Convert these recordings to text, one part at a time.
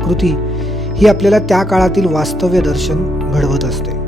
कलाकृती ही आपल्याला त्या काळातील वास्तव्य दर्शन घडवत असते.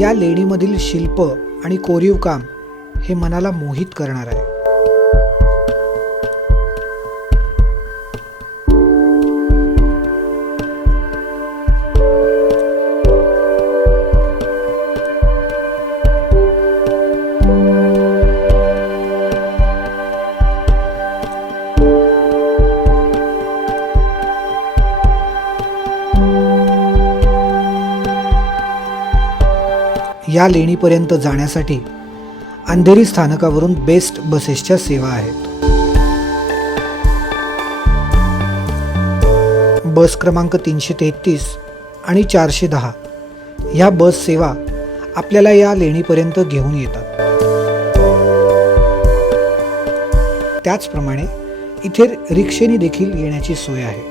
या लेणीमधील शिल्प आणि कोरीव काम हे मनाला मोहित करणार आहे. या लेणीपर्यंत जाण्यासाठी अंधेरी स्थानकावरून बेस्ट बसेसच्या सेवा आहेत. बस क्रमांक 333 आणि 410 ह्या बस सेवा आपल्याला या लेणीपर्यंत घेऊन येतात. त्याचप्रमाणे इथे रिक्षेने देखील येण्याची सोय आहे.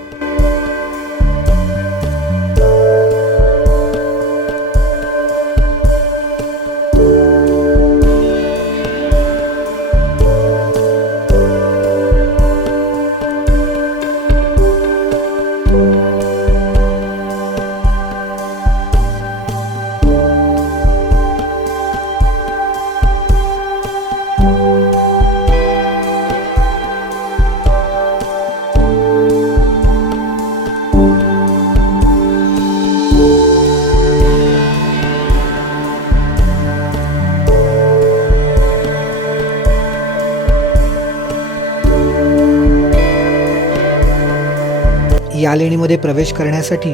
या लेणीमध्ये प्रवेश करण्यासाठी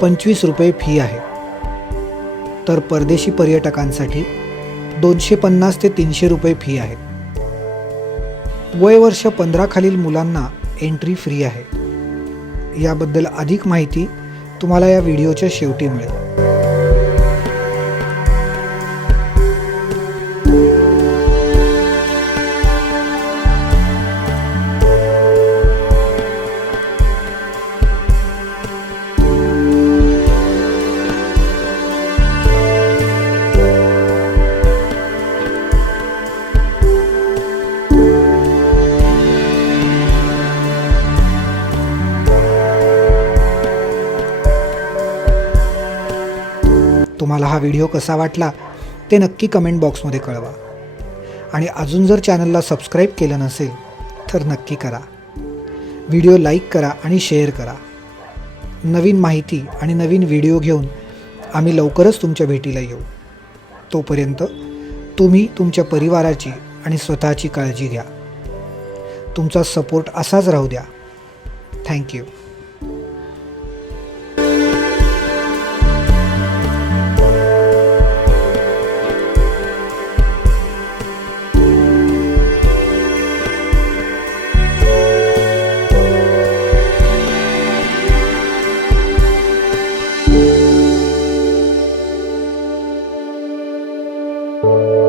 25 रुपये फी आहे, तर परदेशी पर्यटकांसाठी 250 ते 300 रुपये फी आहे. वय वर्ष 15 खालील मुलांना एंट्री फ्री आहे. याबद्दल अधिक माहिती तुम्हाला या व्हिडिओच्या शेवटी मिळेल. तुम्हाला हा व्हिडिओ कसा वाटला ते नक्की कमेंट बॉक्समध्ये कळवा. आणि अजून जर चॅनलला सबस्क्राईब केलं नसेल तर नक्की करा. व्हिडिओ लाईक करा आणि शेअर करा. नवीन माहिती आणि नवीन व्हिडिओ घेऊन आम्ही लवकरच तुमच्या भेटीला येऊ. तोपर्यंत तुम्ही तुमच्या परिवाराची आणि स्वतःची काळजी घ्या. तुमचा सपोर्ट असाच राहू द्या. थँक्यू. आहे.